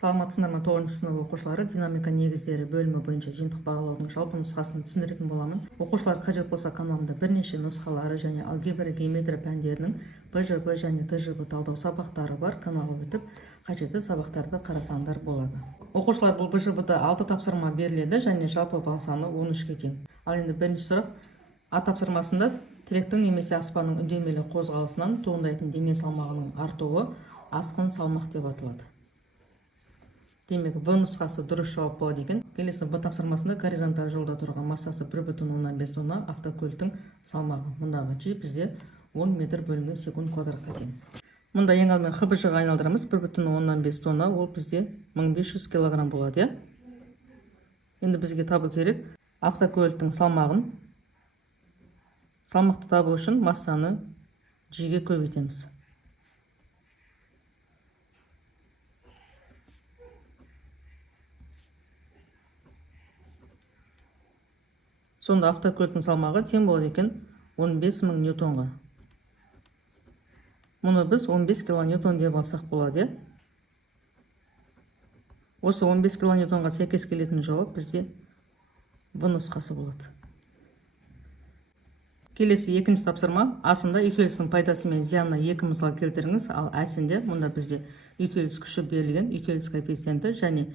Саламатсыздар ма 9 сынып оқушылары, динамика негіздері бөлімі бойынша жиынтық бағалаудың жалпы нұсқасын түсіндіретін боламын. Оқушылар қажет болса каналымда бірнеше нұсқалары және алгебра, геометрия пәндерінің БЖБ және ТЖБ талдау сабақтары бар. Каналға өтіп, қажетті сабақтарды қарасаңдар болады. Оқушылар, бұл БЖБ-да 6 тапсырма беріледі және жалпы балл саны 13-ке тең. Ал енді бірінші сұрақ, А тапсырмасында тіректің немесе аспанның үдемелі қозғалысынан туындайтын дене салмағының артуы асқын салмақ деп аталады. Демек, В нұсқасы дұрыс жауап болады екен. Келесі Б тапсырмасында горизонталь жолда тұрған массасы 1,5 тонна автокөліктің салмағы. Мұндағы G бізде 10 метр бөлінген секунд квадратқа тең. Мұнда ең алдымен ХБЖ-ға айналдырамыз. 1,5 тонна, ол бізде 1500 килограмм болады. Енді бізге табу керек автокөліктің салмағын. Салмақты табу үшін массаны G-ге көбейтеміз. Сонда автокөліктің салмағы тең болады екен 15.000 ньютонға. Мұны біз 15 килоньютон деп алсақ болады. Осы 15 килоньютонға сәйкес келетін жауап бізде В нұсқасы болады. Келесі екінші тапсырма. Асында үйкелістің пайдасы мен зиянына екі мысал келтіріңіз, ал әсінде мұнда бізде үйкеліс күші берілген, үйкеліс коэффициенті және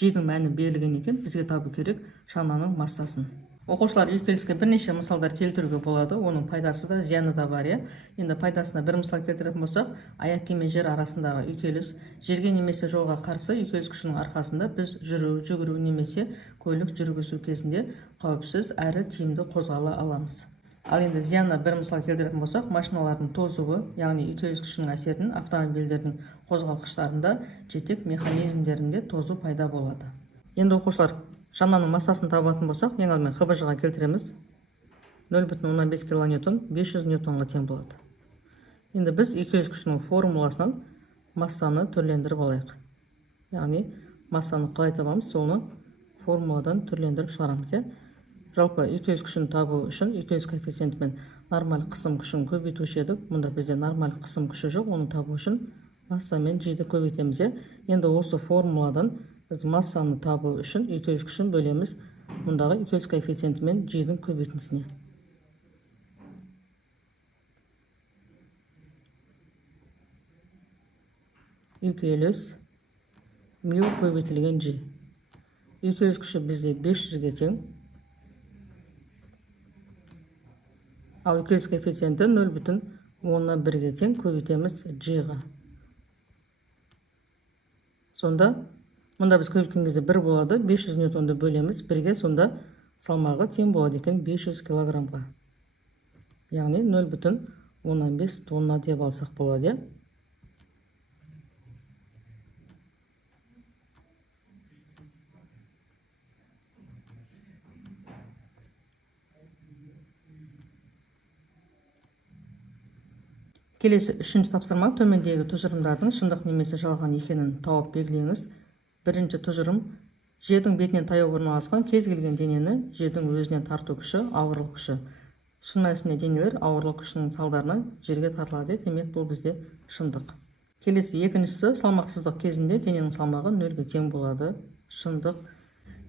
G-дің мәні берілген екен. Бізге табу керек шананың массасын. Оқушылар, үйкеліске бірнеше мысалдар келтіруге болады. Оның пайдасы да, зияны да бар. Енді пайдасына бір мысал келтіретін болсақ, аяқ киім мен жер арасындағы үйкеліс, жерге немесе жолға қарсы үйкеліс күшінің арқасында біз жүру, жүгіру немесе көлік жүргізу кезінде қауіпсіз әрі тиімді қозғала аламыз. Ал енді зиянына бір мысал келтіретін болсақ, машиналардың тозуы, яғни үйкеліс күшінің әсерін автомобильдердің қозғалғыштарында, жетек механизмдерінде тозу пайда болады. Енді оқушылар, шананың массасын табатын болсақ, ең алдымен ХБЖ-ға келтіреміз. 0,15 килоньютон 500 ньютонға тең болады. Енді біз үйкеліс күшінің формуласынан массаны түрлендіріп алайық. Яғни массаны қалай табамыз, соны формуладан түрлендіріп шығарамыз. Жалпы үйкеліс күшін табу үшін үйкеліс коэффициенті мен нормаль қысым күшін көбейтуші едік. Мұнда бізде нормаль қысым күші жоқ, оны табу үшін масса мен G-ді көбейтеміз. Енді осы формуладан біз массаны табу үшін үйкеліс күшін бөлеміз мұндағы үйкеліс коэффициенті мен G-дің көбейтіндісіне. Үйкеліс мю көбейтілген G. Үйкеліс күші бізде 500-ге тең. Ал үйкеліс коэффициенті 0,1-ге тең, көбейтеміз G-ға. Сонда, мұнда біз көбейткен кезде 1 болады, 500 ньютонды бөлеміз 1-ге, сонда салмағы тең болады екен 500 килограммға. Яғни 0,15 тонна деп алсақ болады. Келесі үшінші тапсырма. Төмендегі тұжырымдардың шындық немесе жалған екенін тауып белгілеңіз. Бірінші тұжырым. Жердің бетінен таяу орналасқан кез келген денені жердің өзінен тарту күші ауырлық күші. Шын мәнісінде денелер ауырлық күшінің салдарынан жерге тартылады. Демек, бұл бізде шындық. Келесі екіншісі. Салмақсыздық кезінде дененің салмағы 0-ге тең болады. Шындық.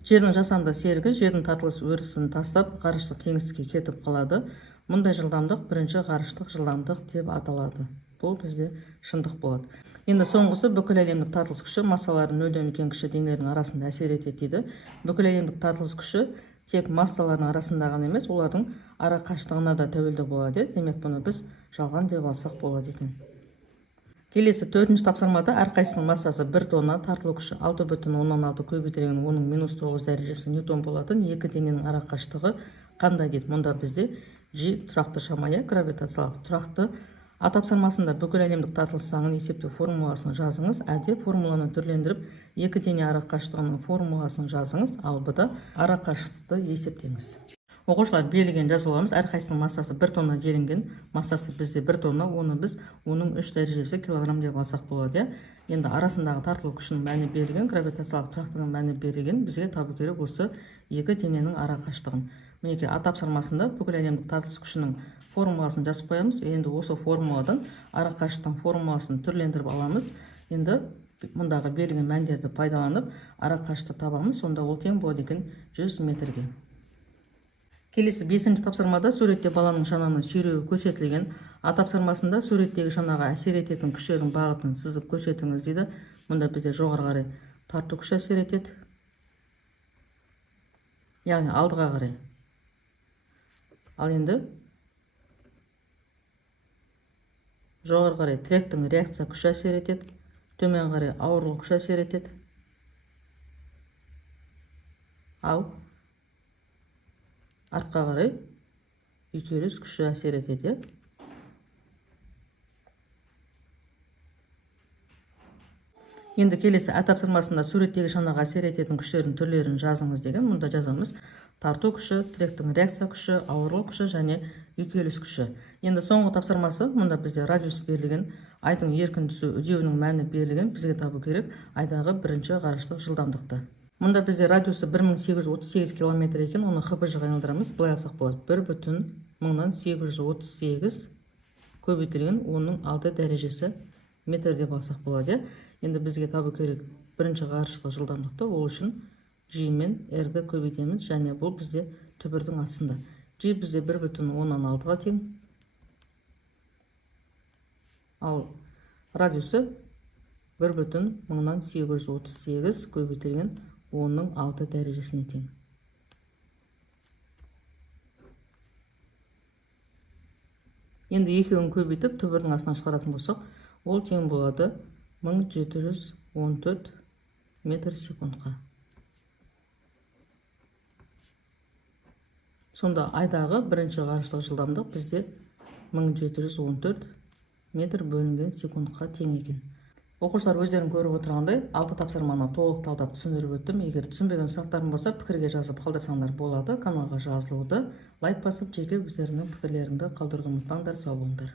Жердің жасанды серігі жердің тартылыс өрісін тастап ғарыштық кеңістікке кетіп қалады. Мұндай жылдамдық бірінші ғарыштық жылдамдық деп аталады. Бұл бізде шындық болады. Енді соңғысы бүкіл әлемдік тартылыс күші массалардың нөлден үлкен кіші денелердің арасында әсер етеді дейді. Бүкіл әлемдік тартылыс күші тек массалардың арасында ғана емес, олардың ара қашықтығына да тәуелді болады. Демек, бұны біз жалған деп алсақ болады екен. Келесі төртінші тапсырмада әрқайсының массасы 1 тонна, тартылу күші 6,16 көбейтілген оның -9 дәрежесі ньютон болатын екі дененің ара қашықтығы қандай дейді. Мұнда бізде G тұрақты шамая, гравитациялық тұрақты. А тапсырмасында бүкіл әлемдік тартылыс заңын есептеу формуласын жазыңыз. Әде формуланы түрлендіріп, екі дене ара қашықтығының формуласын жазыңыз, ал Б-да ара қашықтықты есептеңіз. Оқушылар, берілген жазғыламыз. Әрқайсының массасы 1 тонна делінген. Массасы бізде 1 тонна, оны біз оның 3 дәрежесі килограмм деп алсақ болады. Енді арасындағы тартылу күшінің мәні берілген, гравитациялық тұрақтығының мәні берілген. Бізге табу керек осы екі дененің ара қашықтығын. Мінекей А тапсырмасында бүкіл әлемдік тартылыс күшінің формуласын жазып қоямыз. Енді осы формуладан ара қашықтықтың формуласын түрлендіріп аламыз. Енді мұндағы берілген мәндерді пайдаланып ара қашықтық табамыз, сонда ол тең болады екен 100 метрге. Келесі 5-ші тапсырмада суретте баланың шананы сүйреуі көрсетілген. А тапсырмасында суреттегі шанаға әсер ететін күштердің бағытын сызып көрсетіңіз дейді. Мұнда бізде жоғары қарай тарту күші әсер етеді. Яғни алдыға қарай. Ал енді жоғары қарай тіректің реакция күші әсер етеді. Төмен қарай ауырлық күші әсер етеді. Ал артқа қарай үйкеліс күші әсер етеді. Енді келесі А тапсырмасында суреттегі шанаға әсер ететін күштердің түрлерін жазыңыз деген. Мұнда жазамыз тарту күші, тіректің реакция күші, ауырлық күші және үйкеліс күші. Енді соңғы тапсырмасы, мұнда бізде радиус берілген, айдың еркін түсу үдеуінің мәні берілген, бізге табу керек айдағы бірінші ғарыштық жылдамдықты. Мұнда бізде радиусы 1838 км екен, оны ХБЖ-ға айналдырамыз. Былай алсақ болады: 1,838 көбейтілген 10-6 дәрежесі метр деп алсақ болады. Енді бізге табу керек бірінші ғарыштық жылдамдықты. Ол үшін G мен R-ді көбейтеміз, және бұл бізде түбірдің астында. G бізде 1,10-6-ға тең. Ал радиусы 1,1838 көбейтілген 10-6 дәрежесіне тең. Енді екеуін көбейтіп түбірдің астынан шығаратын болсақ, ол тең болады 1714 метр секундқа. Сонда айдағы бірінші ғарыштық жылдамдық бізде 1714 метр бөлінген секундқа тең екен. Оқушылар өздерін көріп отырғандай 6 тапсырманы толық талдап түсіндіріп өттім. Егер түсінбеген сұрақтарың болса, пікірге жазып қалдырсаңдар болады. Каналға жазылуды, лайк басып, жеке өздерінің пікірлеріңді қалдыруды ұмытпаңдар. Сау болыңдар.